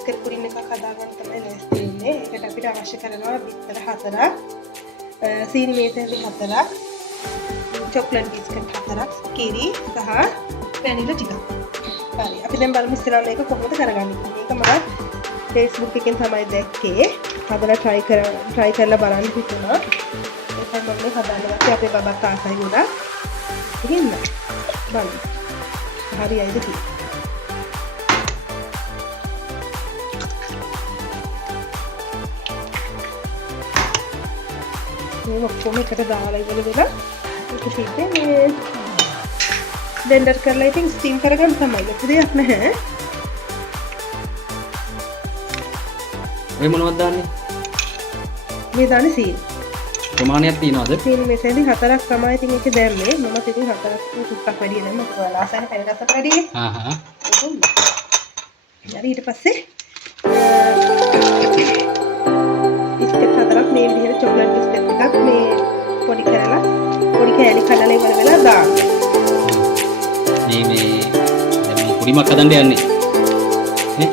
Biscuit pudding එකක් හදාගන්න තමයි ලෑස්ති වෙන්නේ. ඒකට අපිට අවශ්‍ය කරනවා බිත්තර 4ක්, සීනි මේසෙලි 4ක්, චොක්ලට් බිස්කට් 4ක්, කිරි සහ වැනිලා ටිකක්. හරි. අපි දැන් බලමු ඉස්සරහට මේක කොහොමද කරගන්නේ. මේක මම Facebook එකෙන් තමයි දැක්කේ. හදලා try කරලා බලන්න හිතුණා. ඒකයි මම මේ හදාගත්තා. අපේ බබාත් ආසයි ගොඩක්. ඉතින් බලමු. හරියයිද කියලා. මේ ඔක්කොම එකට දාලා ඉවරලා ඒක පිටේ මේ බ්ලෙන්ඩර් කරලා ඉතින් ස්ටීම් කරගන්න තමයි. ඒක දෙයක් නැහැ. මේ මොනවද දාන්නේ? මේ දාන්නේ සීනි. ප්‍රමාණයක් තියනවද? සීනි මෙතෙන්දි 4ක් තමයි ඉතින් ඒක දැම්මේ. මම ඉතින් 4ක් ටිකක් වැඩි දැම්මා. ඒක ලාසන පැන ගත්තට වැඩිනේ. හා. ඊට පස්සේ බිස්කට් 4ක් මේ විදිහට චොක්ලට් බිස්කට් එකක් මේ පොඩි කරලා පොඩි කෑලි කඩලා ඉවර වෙලා දාන්න. මේ දැන් මේ පොඩිමක් හදන්න යන්නේ. නේ?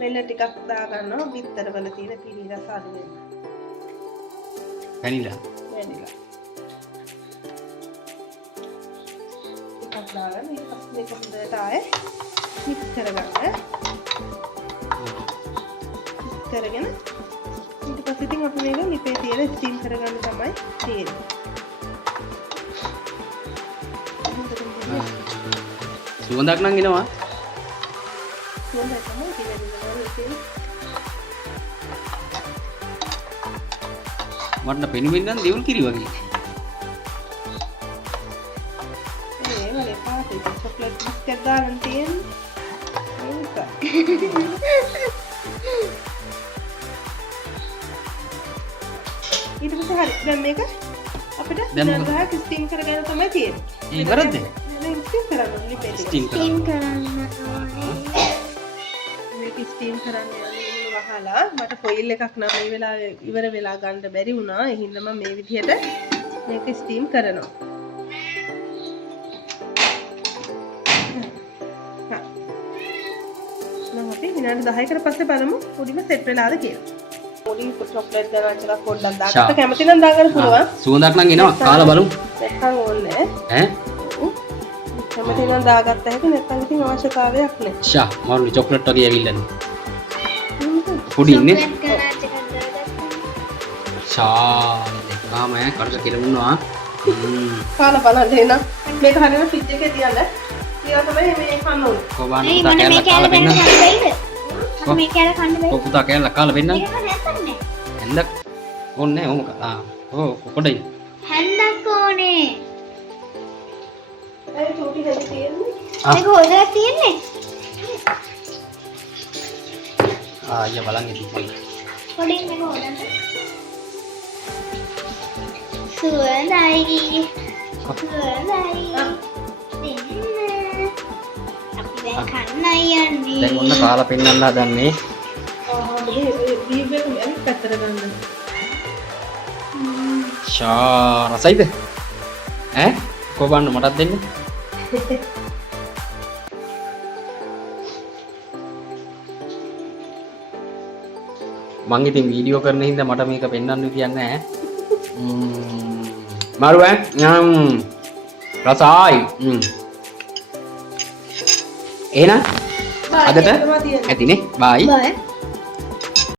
වැනිලා ටිකක් දාගන්නවා බිත්තර වල තියෙන පිරි රස අඩු වෙන්න. වැනිලා. ටිකක් දාගන්න. ඊට පස්සේ මේක හොඳට ආයේ මික්ස් කරගන්න. මික්ස් කරගෙන ඊට පස්සේ ඉතින් අපි මේක ලිපේ තියලා ස්ටීම් කරගන්න තමයි තියෙන්නේ. සුවඳක් නම් එනවා. සුවඳක් තමයි කියන්නේ. මට පෙනුමින් නම් දෙවුල් කිරි වගේ. ඒ වගේ පාටි චොක්ලට් බිස්කට් දාන්න තියෙන්නේ. ඒක. ඊට පස්සේ හරි. දැන් මේක අපිට දැන් ස්ටීම් කරගෙන තමයි තියෙන්නේ. ඉවරද? දැන් ස්ටීම් කරන්න ලිපේ. ස්ටීම් කරන්න. මේක ස්ටීම් කරන්න යන්නේ වහලා මට ෆොයිල් එකක් නම් මේ වෙලාවේ ඉවර වෙලා ගන්න බැරි වුණා. ඒ හින්දා මම මේ විදිහට මේක ස්ටීම් කරනවා. මම අපි විනාඩි 10කට පස්සේ බලමු පොඩිම සෙට් වෙලාද කියලා. පොඩි චොක්ලට් දාලා පොඩ්ඩක් දාගත්ත කැමති නම් දාගන්න පුළුවන්. සුවඳක් නම් එනවා. කාලා බලමු. නැත්තම් ඕනේ ඈ? කැමති නම් දාගත්ත හැකි නැත්තම් ඉතින් අවශ්‍යතාවයක් නැහැ. ෂා මරුනි චොක්ලට් වගේ ඇවිල්ලානේ. පොඩි ඉන්නේ. ෂා දෙකාම කඩක කිරමුණා. කාලා බලන්න එන මේක හරියට ෆ්‍රිජ් එකේ තියන්න. ඊට තමයි මේ කන්න ඕනේ. කොබාන පුතා කෑල්ල කාලා වෙන්න. මේ කෑල්ල කන්න බැහැ. ඔය පුතා කෑල්ල කාලා වෙන්න. ඒක නැත්තන්නේ. හැන්දක් ඕනේ ඕම පොඩයි. හැන්දක් ඕනේ. ඒ චූටි හැදි තියෙන්නේ. මේක හොදලා තියෙන්නේ. අයියා බලන්න ඉතින්. පොඩින් මේක හොදන්න. සුවඳයි. අපි දැන් කන්නයි යන්නේ. දැන් ඔන්න කාලා පෙන්නන්න හදන්නේ. මේ බීබ් එක මෙහෙම පැත්තට ගන්න. ෂා රසයිද? ඈ කොබන්න මටත් දෙන්න. මං ඉතින් වීඩියෝ කරන හින්දා මට මේක පෙන්වන්න විදියක් නැහැ. මාරු ඈ රසයි. එහෙනම් අදට ඇතිනේ. බයි.